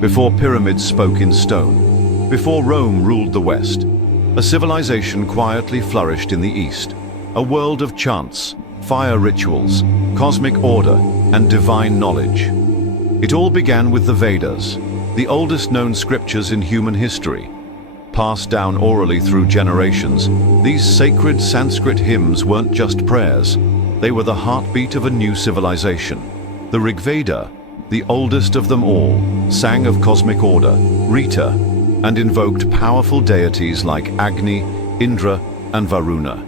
before pyramids spoke in stone, before Rome ruled the West, a civilization quietly flourished in the East, a world of chants, fire rituals, cosmic order, and divine knowledge. It all began with the Vedas, the oldest known scriptures in human history. Passed down orally through generations, these sacred Sanskrit hymns weren't just prayers, they were the heartbeat of a new civilization. The Rig Veda, the oldest of them all, sang of cosmic order, Rita, and invoked powerful deities like Agni, Indra, and Varuna.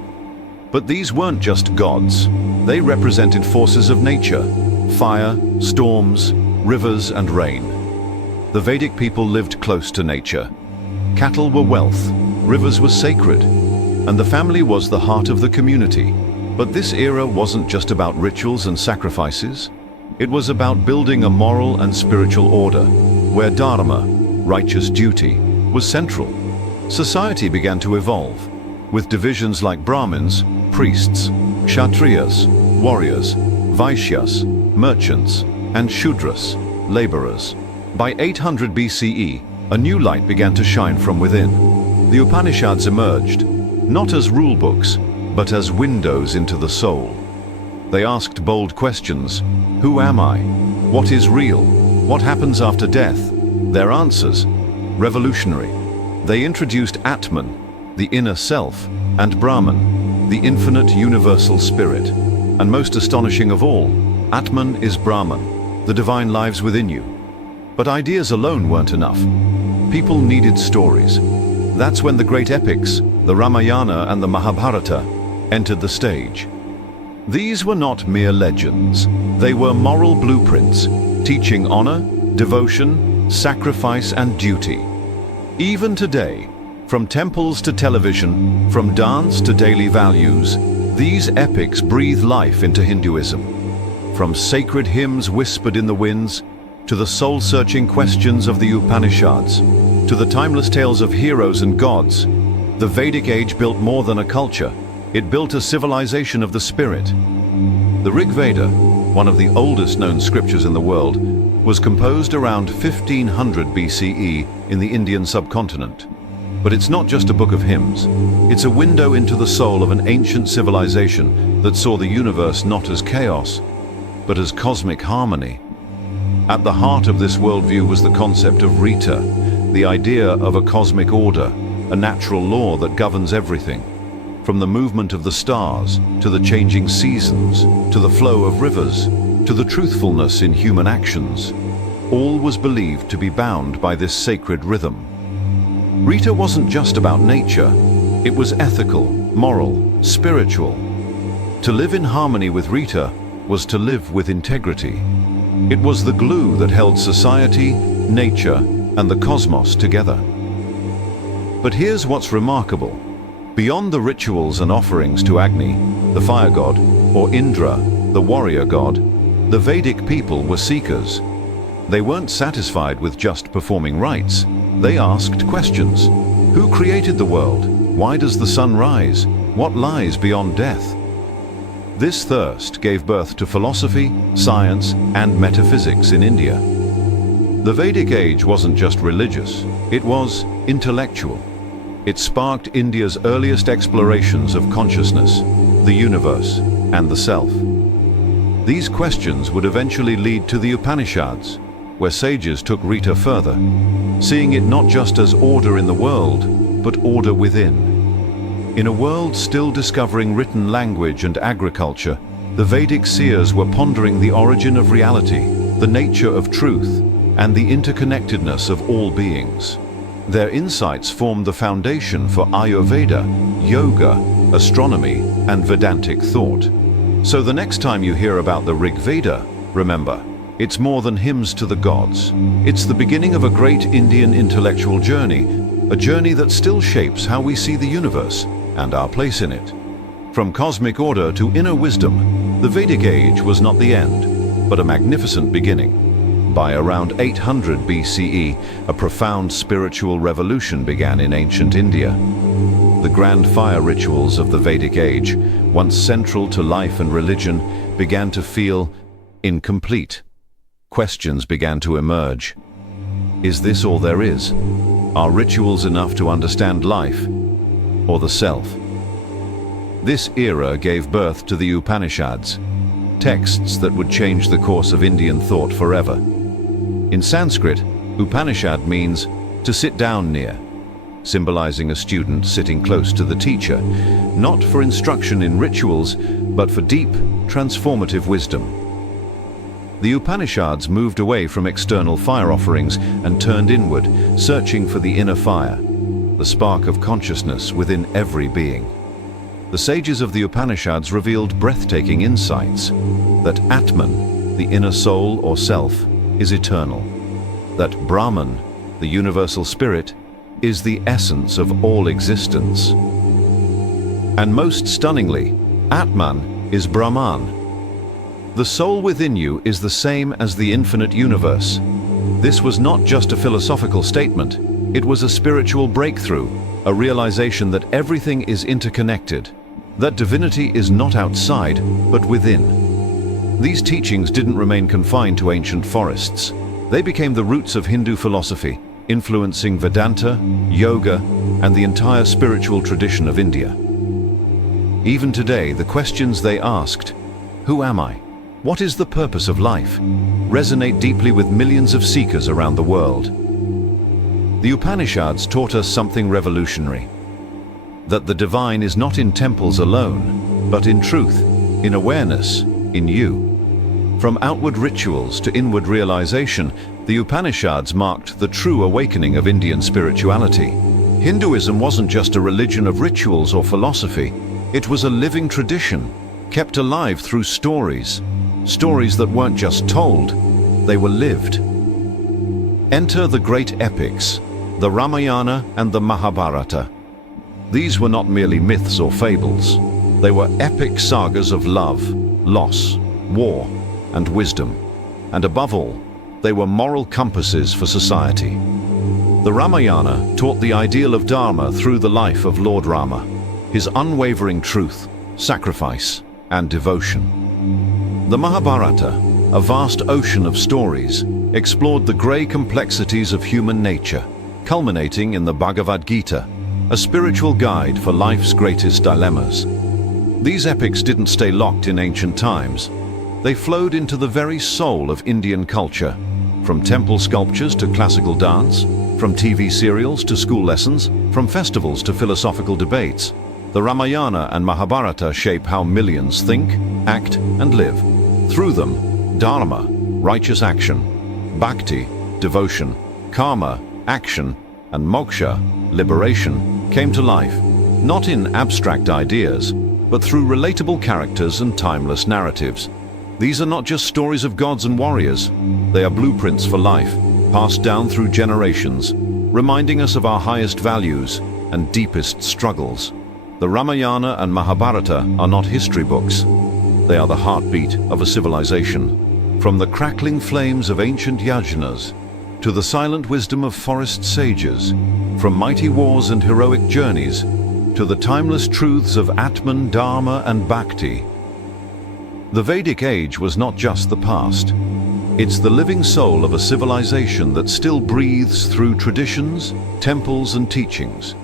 But these weren't just gods, they represented forces of nature, fire, storms, rivers, and rain. The Vedic people lived close to nature. Cattle were wealth, rivers were sacred, and the family was the heart of the community. But this era wasn't just about rituals and sacrifices. It was about building a moral and spiritual order, where dharma, righteous duty, was central. Society began to evolve, with divisions like Brahmins, priests, Kshatriyas, warriors, Vaishyas, merchants, and Shudras, laborers. By 800 BCE, a new light began to shine from within. The Upanishads emerged, not as rule books, but as windows into the soul. They asked bold questions. Who am I? What is real? What happens after death? Their answers, revolutionary. They introduced Atman, the inner self, and Brahman, the infinite universal spirit. And most astonishing of all, Atman is Brahman, the divine lives within you. But ideas alone weren't enough. People needed stories. That's when the great epics, the Ramayana and the Mahabharata, entered the stage. These were not mere legends. They were moral blueprints, teaching honor, devotion, sacrifice, and duty. Even today, from temples to television, from dance to daily values, these epics breathe life into Hinduism. From sacred hymns whispered in the winds, to the soul-searching questions of the Upanishads, to the timeless tales of heroes and gods, the Vedic age built more than a culture. It built a civilization of the spirit. The Rig Veda, one of the oldest known scriptures in the world, was composed around 1500 BCE in the Indian subcontinent. But it's not just a book of hymns. It's a window into the soul of an ancient civilization that saw the universe not as chaos, but as cosmic harmony. At the heart of this worldview was the concept of Rita, the idea of a cosmic order, a natural law that governs everything. From the movement of the stars, to the changing seasons, to the flow of rivers, to the truthfulness in human actions, all was believed to be bound by this sacred rhythm. Rita wasn't just about nature, it was ethical, moral, spiritual. To live in harmony with Rita was to live with integrity. It was the glue that held society, nature, and the cosmos together. But here's what's remarkable. Beyond the rituals and offerings to Agni, the fire god, or Indra, the warrior god, the Vedic people were seekers. They weren't satisfied with just performing rites. They asked questions. Who created the world? Why does the sun rise? What lies beyond death? This thirst gave birth to philosophy, science, and metaphysics in India. The Vedic age wasn't just religious, it was intellectual. It sparked India's earliest explorations of consciousness, the universe, and the self. These questions would eventually lead to the Upanishads, where sages took Rita further, seeing it not just as order in the world, but order within. In a world still discovering written language and agriculture, the Vedic seers were pondering the origin of reality, the nature of truth, and the interconnectedness of all beings. Their insights formed the foundation for Ayurveda, yoga, astronomy, and Vedantic thought. So the next time you hear about the Rig Veda, remember, it's more than hymns to the gods. It's the beginning of a great Indian intellectual journey, a journey that still shapes how we see the universe and our place in it. From cosmic order to inner wisdom, the Vedic age was not the end, but a magnificent beginning. By around 800 BCE, a profound spiritual revolution began in ancient India. The grand fire rituals of the Vedic age, once central to life and religion, began to feel incomplete. Questions began to emerge. Is this all there is? Are rituals enough to understand life or the self? This era gave birth to the Upanishads, texts that would change the course of Indian thought forever. In Sanskrit, Upanishad means to sit down near, symbolizing a student sitting close to the teacher, not for instruction in rituals, but for deep, transformative wisdom. The Upanishads moved away from external fire offerings and turned inward, searching for the inner fire, the spark of consciousness within every being. The sages of the Upanishads revealed breathtaking insights that Atman, the inner soul or self, is eternal, that Brahman, the universal spirit, is the essence of all existence. And most stunningly, Atman is Brahman. The soul within you is the same as the infinite universe. This was not just a philosophical statement, it was a spiritual breakthrough, a realization that everything is interconnected, that divinity is not outside, but within. These teachings didn't remain confined to ancient forests. They became the roots of Hindu philosophy, influencing Vedanta, yoga, and the entire spiritual tradition of India. Even today, the questions they asked, who am I? What is the purpose of life? Resonate deeply with millions of seekers around the world. The Upanishads taught us something revolutionary, that the divine is not in temples alone, but in truth, in awareness, in you. From outward rituals to inward realization, the Upanishads marked the true awakening of Indian spirituality. Hinduism wasn't just a religion of rituals or philosophy, it was a living tradition, kept alive through stories that weren't just told, they were lived. Enter the great epics, the Ramayana and the Mahabharata. These were not merely myths or fables. They were epic sagas of love, loss, war, and wisdom. And above all, they were moral compasses for society. The Ramayana taught the ideal of Dharma through the life of Lord Rama, his unwavering truth, sacrifice, and devotion. The Mahabharata, a vast ocean of stories, explored the grey complexities of human nature, culminating in the Bhagavad Gita, a spiritual guide for life's greatest dilemmas. These epics didn't stay locked in ancient times. They flowed into the very soul of Indian culture, from temple sculptures to classical dance, from TV serials to school lessons, from festivals to philosophical debates. The Ramayana and Mahabharata shape how millions think, act, and live. Through them, Dharma, righteous action, Bhakti, devotion, Karma, action, and Moksha, liberation, came to life, not in abstract ideas, but through relatable characters and timeless narratives. These are not just stories of gods and warriors, they are blueprints for life, passed down through generations, reminding us of our highest values and deepest struggles. The Ramayana and Mahabharata are not history books. They are the heartbeat of a civilization. From the crackling flames of ancient yajnas to the silent wisdom of forest sages, from mighty wars and heroic journeys to the timeless truths of Atman, Dharma, and Bhakti. The Vedic age was not just the past. It's the living soul of a civilization that still breathes through traditions, temples, and teachings.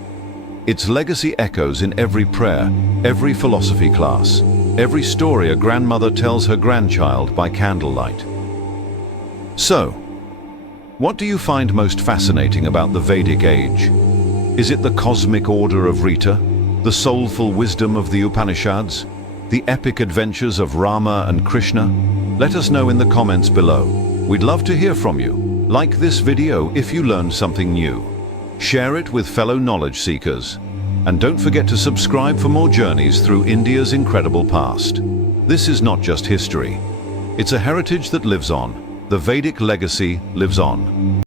Its legacy echoes in every prayer, every philosophy class, every story a grandmother tells her grandchild by candlelight. So, what do you find most fascinating about the Vedic age? Is it the cosmic order of Rita, the soulful wisdom of the Upanishads, the epic adventures of Rama and Krishna? Let us know in the comments below. We'd love to hear from you. Like this video if you learned something new. Share it with fellow knowledge seekers. And don't forget to subscribe for more journeys through India's incredible past. This is not just history. It's a heritage that lives on. The Vedic legacy lives on.